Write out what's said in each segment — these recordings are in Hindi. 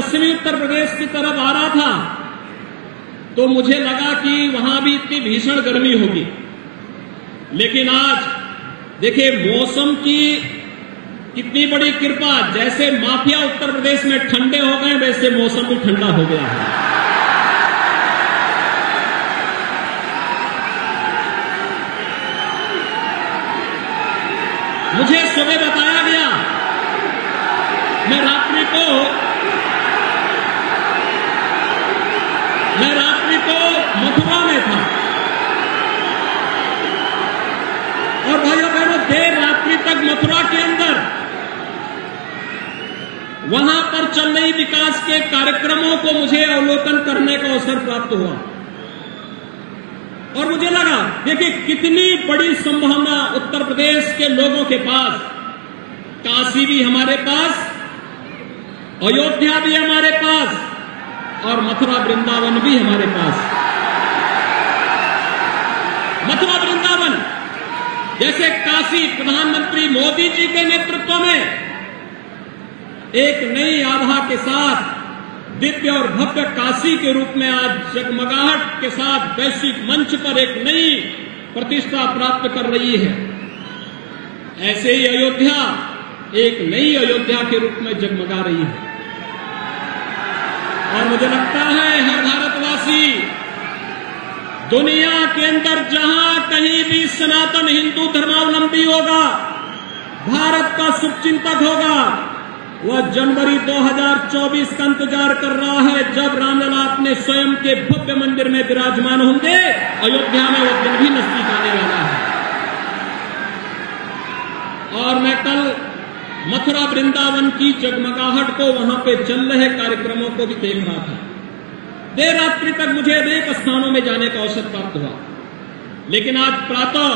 पश्चिमी उत्तर प्रदेश की तरफ आ रहा था तो मुझे लगा कि वहां भी इतनी भीषण गर्मी होगी, लेकिन आज देखिए मौसम की कितनी बड़ी कृपा। जैसे माफिया उत्तर प्रदेश में ठंडे हो गए, वैसे मौसम भी ठंडा हो गया है। मुझे सुबह बताया गया, मैं रात्रि को मथुरा में था और भाइयों बहनों देर रात्रि तक मथुरा के अंदर वहां पर चल रही विकास के कार्यक्रमों को मुझे अवलोकन करने का अवसर प्राप्त हुआ और मुझे लगा देखिए कितनी बड़ी संभावना उत्तर प्रदेश के लोगों के पास। काशी भी हमारे पास, अयोध्या भी हमारे पास और मथुरा वृंदावन भी हमारे पास। मथुरा वृंदावन जैसे काशी प्रधानमंत्री मोदी जी के नेतृत्व में एक नई आभा के साथ दिव्य और भव्य काशी के रूप में आज जगमगाहट के साथ वैश्विक मंच पर एक नई प्रतिष्ठा प्राप्त कर रही है। ऐसे ही अयोध्या एक नई अयोध्या के रूप में जगमगा रही है और मुझे लगता है हर भारतवासी दुनिया के अंदर जहां कहीं भी सनातन हिंदू धर्मावलंबी होगा, भारत का शुभचिंतक होगा, वह जनवरी 2024 का इंतजार कर रहा है जब रामलला अपने स्वयं के भव्य मंदिर में विराजमान होंगे। अयोध्या में वो दिन भी नजदीक आने वाला है। और मैं कल मथुरा वृंदावन की जगमगाहट को, वहां पे चल रहे कार्यक्रमों को भी देख रहा था। देर रात्रि तक मुझे अनेक स्थानों में जाने का अवसर प्राप्त हुआ, लेकिन आज प्रातः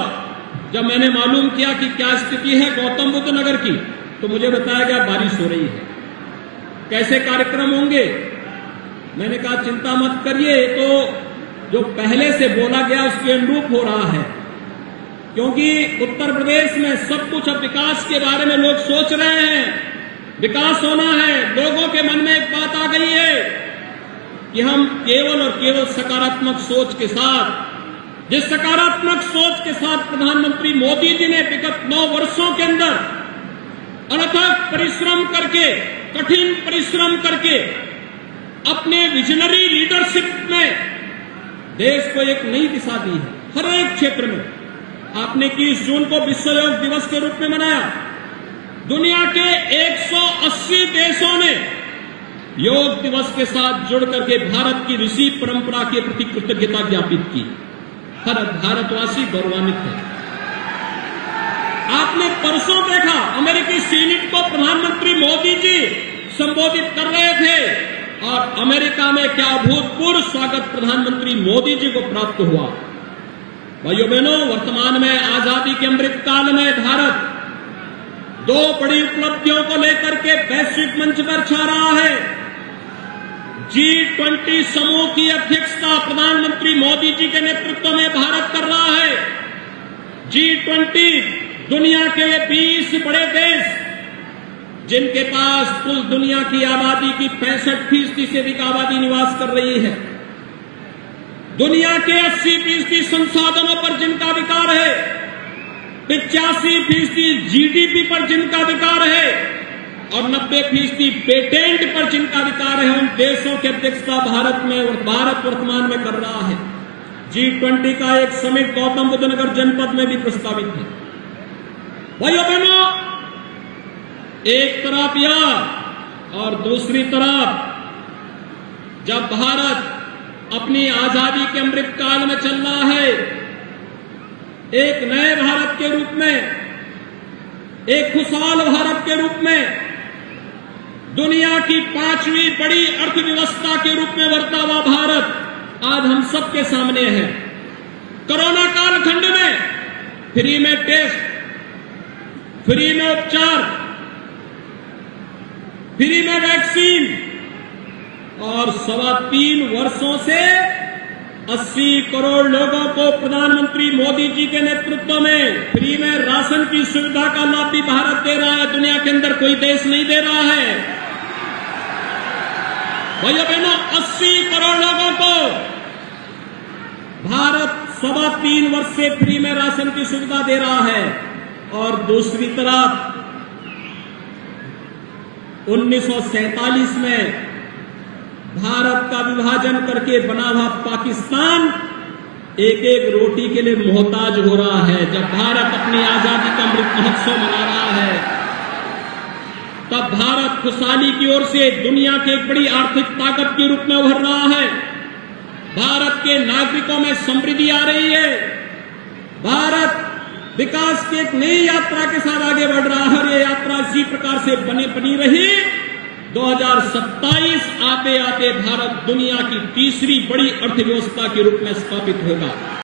जब मैंने मालूम किया कि क्या स्थिति है गौतम बुद्ध नगर की, तो मुझे बताया गया बारिश हो रही है। कैसे कार्यक्रम होंगे? मैंने कहा चिंता मत करिए, तो जो पहले से बोला गया उसके अनुरूप हो रहा है, क्योंकि उत्तर प्रदेश में सब कुछ अब विकास के बारे में लोग सोच रहे हैं, विकास होना है। लोगों के मन में एक बात आ गई है कि हम केवल और केवल सकारात्मक सोच के साथ, जिस सकारात्मक सोच के साथ प्रधानमंत्री मोदी जी ने विगत 9 वर्षों के अंदर अथक परिश्रम करके, कठिन परिश्रम करके अपने विजनरी लीडरशिप में देश को एक नई दिशा दी है। हर एक क्षेत्र में आपने 21 जून को विश्व योग दिवस के रूप में मनाया। दुनिया के 180 देशों ने योग दिवस के साथ जुड़ करके भारत की ऋषि परंपरा के प्रति कृतज्ञता ज्ञापित की। हर भारतवासी गौरवान्वित है। आपने परसों देखा अमेरिकी सीनेट को प्रधानमंत्री मोदी जी संबोधित कर रहे थे और अमेरिका में क्या अभूतपूर्व स्वागत प्रधानमंत्री मोदी जी को प्राप्त हुआ। भाइयों बहनों, वर्तमान में आजादी के अमृत काल में भारत 2 बड़ी उपलब्धियों को लेकर के वैश्विक मंच पर छा रहा है। G20 समूह की अध्यक्षता प्रधानमंत्री मोदी जी के नेतृत्व में भारत कर रहा है। G20 दुनिया के 20 बड़े देश जिनके पास कुल दुनिया की आबादी की 65% से अधिक आबादी निवास कर रही है, दुनिया के 80% संसाधनों पर जिनका अधिकार है, 85% जीडीपी पर जिनका अधिकार है और 90% पेटेंट पर जिनका अधिकार है, उन देशों की अध्यक्षता भारत वर्तमान में कर रहा है। G20 का एक समिट गौतम बुद्ध नगर जनपद में भी प्रस्तावित है। भाइयों बहनों, एक तरफ यह और दूसरी तरफ जब भारत अपनी आजादी के अमृत काल में चल रहा है, एक नए भारत के रूप में, एक खुशहाल भारत के रूप में, दुनिया की 5वीं बड़ी अर्थव्यवस्था के रूप में बढ़ता हुआ भारत आज हम सबके सामने है। कोरोना कालखंड में फ्री में टेस्ट, फ्री में उपचार, फ्री में वैक्सीन और 3.25 वर्षों से 80 करोड़ लोगों को प्रधानमंत्री मोदी जी के नेतृत्व में फ्री में राशन की सुविधा का लाभ भी भारत दे रहा है। दुनिया के अंदर कोई देश नहीं दे रहा है। भाइयों बहनों, 80 करोड़ लोगों को भारत 3.25 वर्ष से फ्री में राशन की सुविधा दे रहा है। और दूसरी तरफ 1947 में भारत का विभाजन करके बना हुआ पाकिस्तान एक एक रोटी के लिए मोहताज हो रहा है। जब भारत अपनी आजादी का अमृत महोत्सव मना रहा है, तब भारत खुशहाली की ओर से दुनिया की एक बड़ी आर्थिक ताकत के रूप में उभर रहा है। भारत के नागरिकों में समृद्धि आ रही है। भारत विकास की एक नई यात्रा के साथ आगे बढ़ रहा है और ये यात्रा इसी प्रकार से बनी रही। 2027 आते आते भारत दुनिया की तीसरी बड़ी अर्थव्यवस्था के रूप में स्थापित होगा।